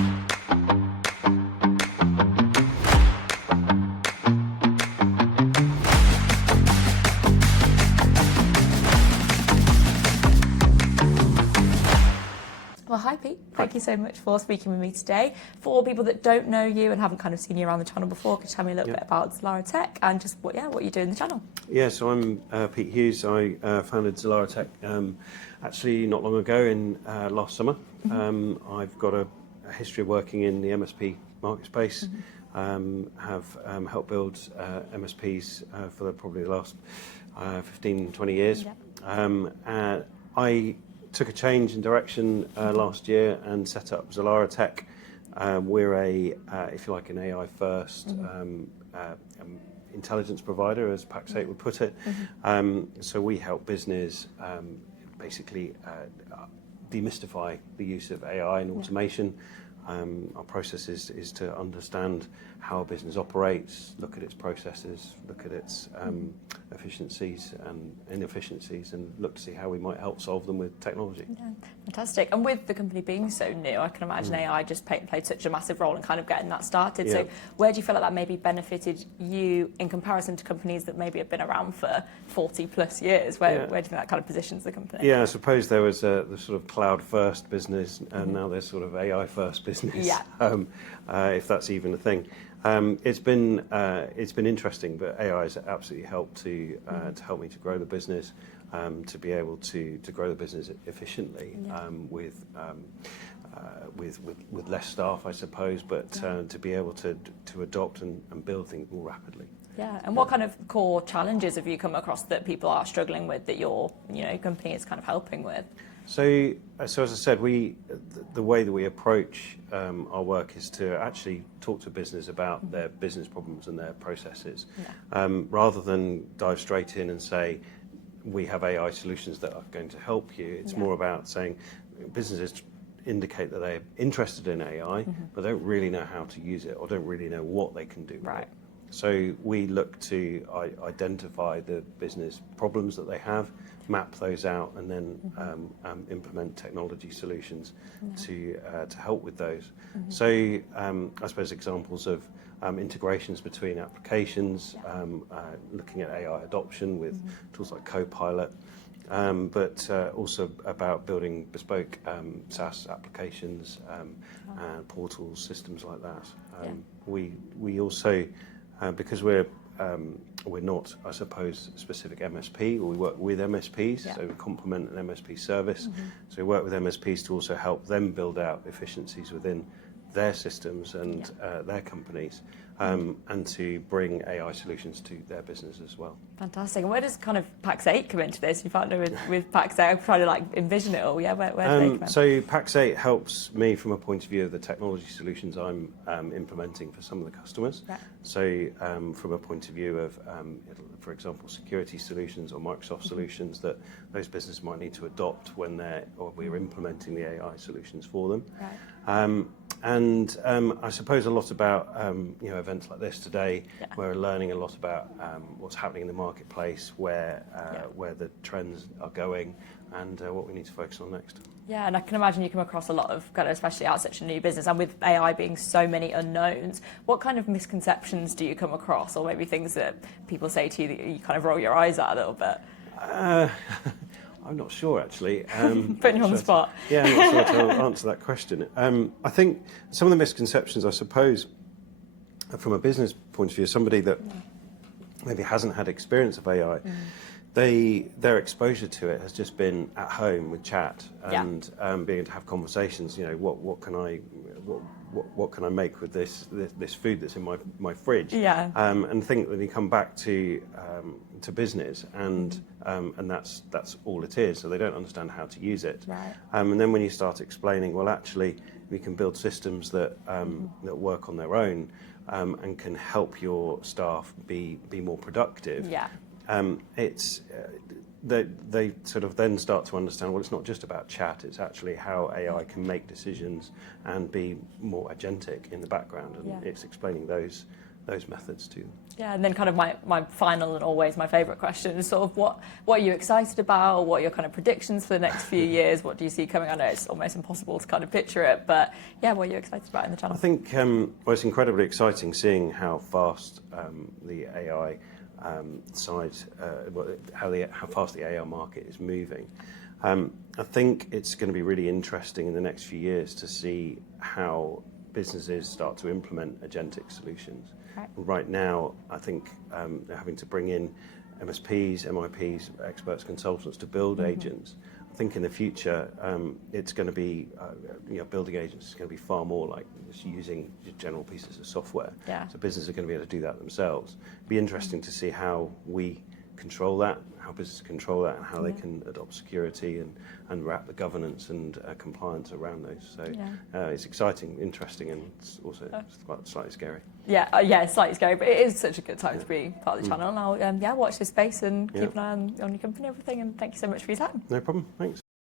Well, hi Pete, thank you so much for speaking with me today. For people that don't know you and haven't kind of seen you around the channel before, could you tell me a little bit about Zalara Tech and just what you do in the channel? Yeah, so I'm Pete Hughes. I founded Zalara Tech actually not long ago in last summer. I've got a history of working in the MSP market space, have helped build MSPs for probably the last 15, 20 years. I took a change in direction last year and set up Zalara Tech. We're if you like, an AI first intelligence provider, as Pax8 would put it. So we help business basically demystify the use of AI and automation. Our process is to understand how a business operates, look at its processes, look at its efficiencies and inefficiencies, and look to see how we might help solve them with technology. Yeah, fantastic. And with the company being so new, I can imagine AI just played such a massive role in kind of getting that started. Yeah. So where do you feel like that maybe benefited you in comparison to companies that maybe have been around for 40 plus years? Where do you think that kind of positions the company? Yeah, I suppose there was the sort of cloud first business, and now there's sort of AI first business. Yeah. If that's even a thing. It's been interesting, but AI has absolutely helped to help me to grow the business, to be able to grow the business efficiently, with less staff, I suppose, but to be able to adopt and build things more rapidly. Yeah, and what kind of core challenges have you come across that people are struggling with that your company is kind of helping with? So as I said, the way that we approach our work is to actually talk to business about their business problems and their processes, rather than dive straight in and say, we have AI solutions that are going to help you. It's more about saying businesses indicate that they're interested in AI, but don't really know how to use it or don't really know what they can do with it. So we look to identify the business problems that they have, map those out, and then implement technology solutions to help with those. So I suppose examples of integrations between applications, looking at AI adoption with tools like Copilot, but also about building bespoke SaaS applications, portals, systems like that. We also, because we're not, I suppose, specific MSP, or we work with MSPs, so we complement an MSP service. So we work with MSPs to also help them build out efficiencies within their systems and their companies, and to bring AI solutions to their business as well. Fantastic. And where does kind of Pax8 come into this? You partner with Pax8. I'm trying to envision it all. Where do they come in? So Pax8 helps me from a point of view of the technology solutions I'm implementing for some of the customers. So from a point of view of, for example, security solutions or Microsoft solutions that those businesses might need to adopt when we're implementing the AI solutions for them. And I suppose a lot about events like this today, where we're learning a lot about what's happening in the marketplace, where the trends are going, and what we need to focus on next. Yeah, and I can imagine you come across a lot of, especially out of such a new business, and with AI being so many unknowns, what kind of misconceptions do you come across, or maybe things that people say to you that you kind of roll your eyes at a little bit? I'm not sure, actually. Putting you on the spot. Yeah, I'm not sure to answer that question. I think some of the misconceptions, I suppose, from a business point of view, somebody that maybe hasn't had experience of AI, their exposure to it has just been at home with chat and being able to have conversations. What can I make with this food that's in my fridge? And think that you come back to business and that's all it is. So they don't understand how to use it. And then when you start explaining, well, actually, we can build systems that work on their own and can help your staff be more productive. They sort of then start to understand, well, it's not just about chat, it's actually how AI can make decisions and be more agentic in the background, and it's explaining those those methods to them. Yeah, and then kind of my final and always my favourite question is sort of what are you excited about? What are your kind of predictions for the next few years? What do you see coming? I know it's almost impossible to kind of picture it, but yeah, what are you excited about in the channel? I think well, it's incredibly exciting seeing how fast the AI side, how fast the AI market is moving. I think it's going to be really interesting in the next few years to see how businesses start to implement agentic solutions. Right now, I think they're having to bring in MSPs, MIPs, experts, consultants to build agents. I think in the future, it's going to be, building agents is going to be far more like just using general pieces of software. Yeah. So businesses are going to be able to do that themselves. It'd be interesting to see how we control that, how businesses control that, and how they can adopt security and wrap the governance and compliance around those. So it's exciting, interesting, and it's also quite slightly scary. Yeah, it's slightly scary, but it is such a good time to be part of the channel. And I'll watch this space and keep an eye on your company and everything. And thank you so much for your time. No problem. Thanks.